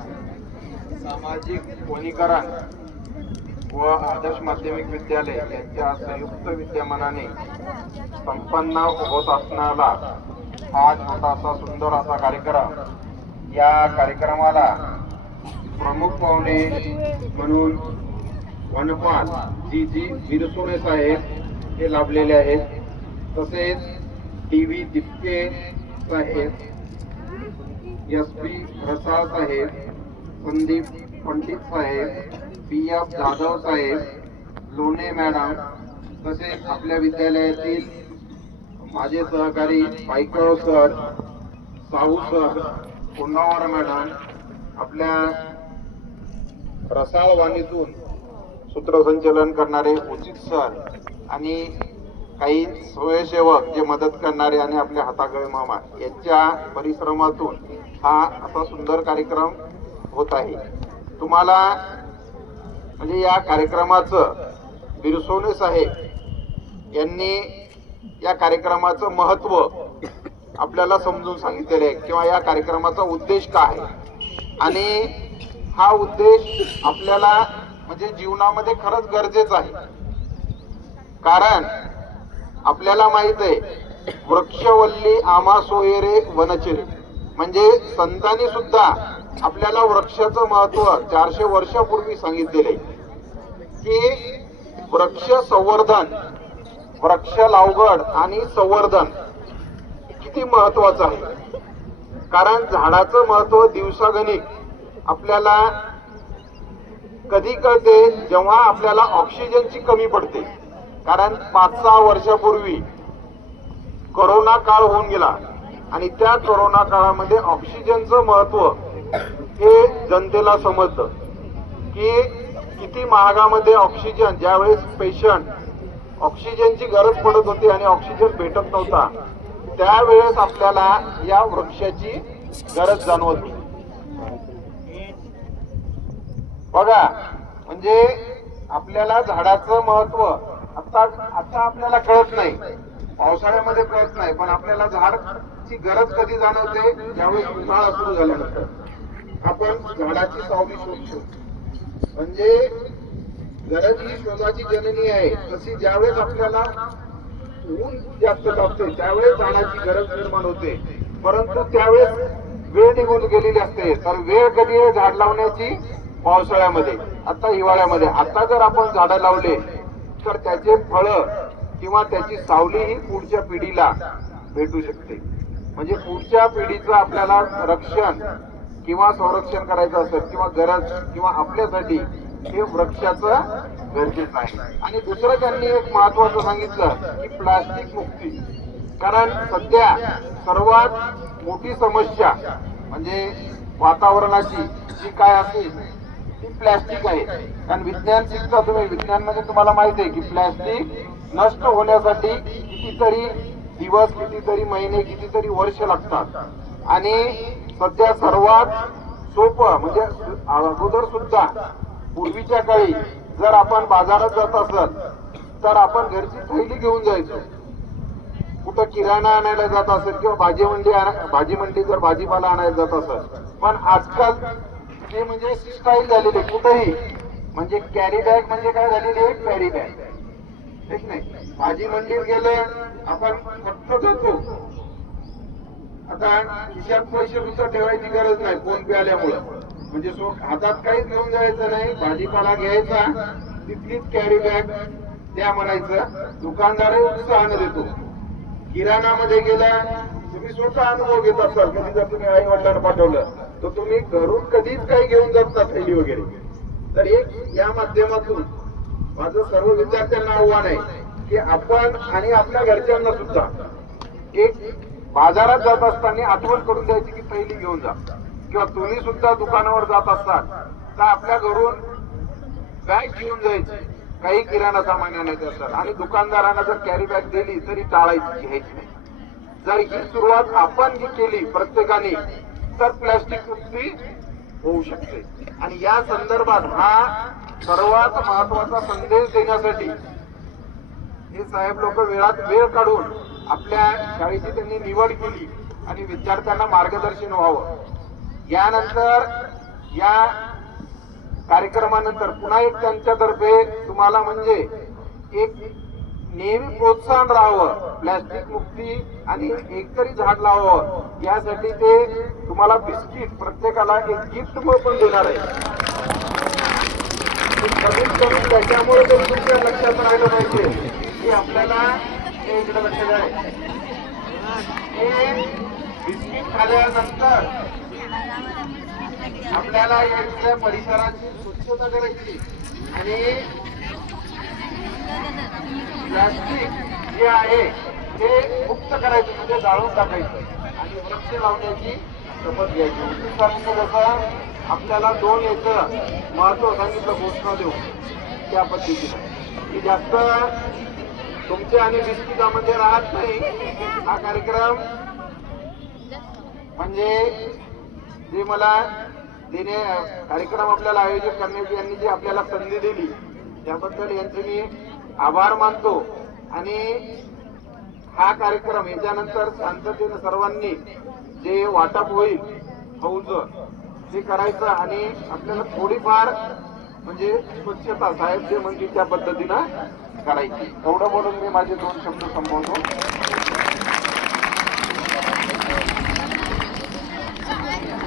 सामाजिक वनीकरण व आदर्श माध्यमिक विद्यालय यांच्या संयुक्त विद्यमानाने संपन्न होत असणारा हा छोटासा सुंदर असा कार्यक्रम. या कार्यक्रमाला प्रमुख पाहुणे म्हणून वनपाल जी जी बिरसोणे साहेब हे लाभलेले आहेत. तसेच टी व्ही दिपके साहेब एस पी रसाळ साहेब संदीप पंडित साहेब पी एफ जाधव साहेब लोणे मॅडम तसेच आपल्या विद्यालयातील माझे सहकारी Paykal sir Sahu sir Punnawar madam आपल्या रसाळ वाणीतून सूत्रसंचलन करणारे उचित सर आणि काही स्वयंसेवक जे मदत करणारे आणि आपल्या हातागळे मामा यांच्या परिश्रमातून हा असा सुंदर कार्यक्रम होत आहे. तुम्हाला म्हणजे या कार्यक्रमाचं बिरसोने साहेब यांनी या कार्यक्रमाचं महत्त्व आपल्याला समजून सांगितलेलं आहे किंवा या कार्यक्रमाचा उद्देश काय आहे. आणि हा उद्देश आपल्याला म्हणजे जीवनामध्ये खरंच गरजेचा आहे. कारण आपल्याला माहीत आहे वृक्षवल्ली आमा सोयरे वनचरे. म्हणजे संतांनी सुद्धा आपल्याला वृक्षाचं महत्त्व चारशे वर्षापूर्वी सांगितलेले की वृक्ष संवर्धन वृक्ष लावगड आणि संवर्धन किती महत्वाचं आहे? कारण झाडाचं महत्त्व दिवसागणिक आपल्याला कधी कळते जेव्हा आपल्याला ऑक्सिजनची कमी पडते. कारण पाच सहा वर्षापूर्वी करोना काळ होऊन गेला आणि त्या करोना काळामध्ये ऑक्सिजनचं महत्त्व हे जनतेला समजतं की किती महागामध्ये ऑक्सिजन ज्यावेळेस पेशंट ऑक्सिजनची गरज पडत होती आणि ऑक्सिजन भेटत नव्हता त्यावेळेस आपल्याला या वृक्षाची गरज जाणवत होती. बघा म्हणजे आपल्याला झाडाचं महत्त्व आता आता आपल्याला कळत नाही. पावसाळ्यामध्ये कळत नाही पण आपल्याला झाड ची गरज कधी जाणवते? ज्यावेळेस उन्हाळा सुरू झाल्यानंतर. आपण झाडाची सावली शोधतो म्हणजे गरज ही शोधाची जननी आहे तशी ज्यावेळेस आपल्याला ऊन जास्त तापते त्यावेळेस झाडाची गरज निर्माण होते. परंतु त्यावेळेस वेळ निघून गेलेली असते. तर वेळ कधी आहे? झाड लावण्याची पावसाळ्यामध्ये आता हिवाळ्यामध्ये. आता जर आपण झाडं लावले तर त्याचे फळ किंवा त्याची सावली ही पुढच्या पिढीला भेटू शकते. म्हणजे पुढच्या पिढीचं आपल्याला रक्षण किंवा संरक्षण करायचं असेल किंवा गरज किंवा आपल्यासाठी हे वृक्षाचं गरजेचं आहे. आणि दुसरं त्यांनी एक महत्वाचं सांगितलं की प्लास्टिक मुक्ती. कारण सध्या सर्वात मोठी समस्या म्हणजे वातावरणाची जी काय असेल ती प्लॅस्टिक आहे. कारण विज्ञान शिकता तुम्ही विज्ञान म्हणजे तुम्हाला माहिती आहे की प्लॅस्टिक नष्ट होण्यासाठी कितीतरी दिवस कितीतरी महिने कितीतरी वर्ष लागतात. आणि सध्या सर्वात सोपं म्हणजे अगोदर सुद्धा पूर्वीच्या काळी जर आपण बाजारात जात असत तर आपण घरची थैली घेऊन जायचो. कुठं किराणा आणायला जात असेल किंवा भाजी मंडी आणा- भाजी मंडी जर भाजीपाला आणायला जात असेल. पण आजकाल ते म्हणजे स्टाईल झालेली आहे कुठेही. म्हणजे कॅरी बॅग म्हणजे काय झालेली? आहे कॅरी बॅग ठीक नाही? भाजी मंडीत गेले आपण फक्त जातो. आता खिशात पैसे सुद्धा ठेवायची गरज नाही फोन पे आल्यामुळं. म्हणजे सो हातात काहीच घेऊन जायचं नाही भाजीपाला घ्यायचा तिथलीच कॅरी बॅग द्या म्हणायचं. दुकानदारही उत्साहानं देतो. किराणामध्ये गेला तुम्ही स्वतः अनुभव घेत असाल कधी जर तुम्ही आई वडिलांना पाठवलं तर तुम्ही घरून कधीच काही घेऊन जात ना थैली वगैरे. तर एक या माध्यमातून माझं सर्व विद्यार्थ्यांना आव्हान आहे की आपण आणि आपल्या घरच्यांना सुद्धा एक बाजारात जात असताना आठवण करून द्यायची की थैली घेऊन जा. किंवा तुम्ही सुद्धा दुकानावर जात असाल तर आपल्या घरून बॅग घेऊन जायची. काही किराणा सामान आणायचं असेल आणि दुकानदारांना जर कॅरी बॅग दिली तरी टाळायची घ्यायची नाही. जर ही सुरुवात आपण जी केली प्रत्येकाने तर प्लॅस्टिक मुक्ती होऊ शकते. आणि या संदर्भात हा सर्वात महत्त्वाचा संदेश देण्यासाठी हे साहेब लोक वेळात वेळ काढून आपल्या शाळेची त्यांनी निवड केली आणि विद्यार्थ्यांना मार्गदर्शन व्हावं. यानंतर या कार्यक्रमानंतर पुन्हा एक त्यांच्यातर्फे तुम्हाला म्हणजे एक नेहमी प्रोत्साहन राहावं प्लॅस्टिक मुक्ती आणि एकतरी झाड लावावं. यासाठी ते तुम्हाला बिस्किट प्रत्येकाला एक गिफ्ट पण देणार आहे कमीत कमी त्याच्यामुळे तुमच्या लक्षात राहिलं पाहिजे की आपल्याला इकडे लक्ष द्या हे बिस्किट खाल्ल्यानंतर आपल्याला या इथल्या परिसराची स्वच्छता करायची आणि प्लास्टिक जे आहे ते मुक्त करायचं म्हणजे जाळून टाकायचं. आणि वृक्ष लावण्याची शपथ घ्यायची. मी सांगितलं जसं आपल्याला दोन याचं महत्त्व सांगितलं घोषणा देऊ त्या पद्धतीनं. की जास्त तुमचे आणि बिस्किटामध्ये म्हणजे राहत नाही. हा कार्यक्रम म्हणजे जे मला तिने कार्यक्रम आपल्याला आयोजित करण्याची यांनी जी आपल्याला संधी दिली त्याबद्दल यांचे मी आभार मानतो. आणि हा कार्यक्रम याच्यानंतर शांततेने सर्वांनी जे वाटप होईल फौज ते करायचं आणि आपल्याला थोडीफार म्हणजे स्वच्छता साहेब जे म्हणजे त्या पद्धतीनं करायची. एवढं बोलून मी माझे दोन शब्द संपवतो.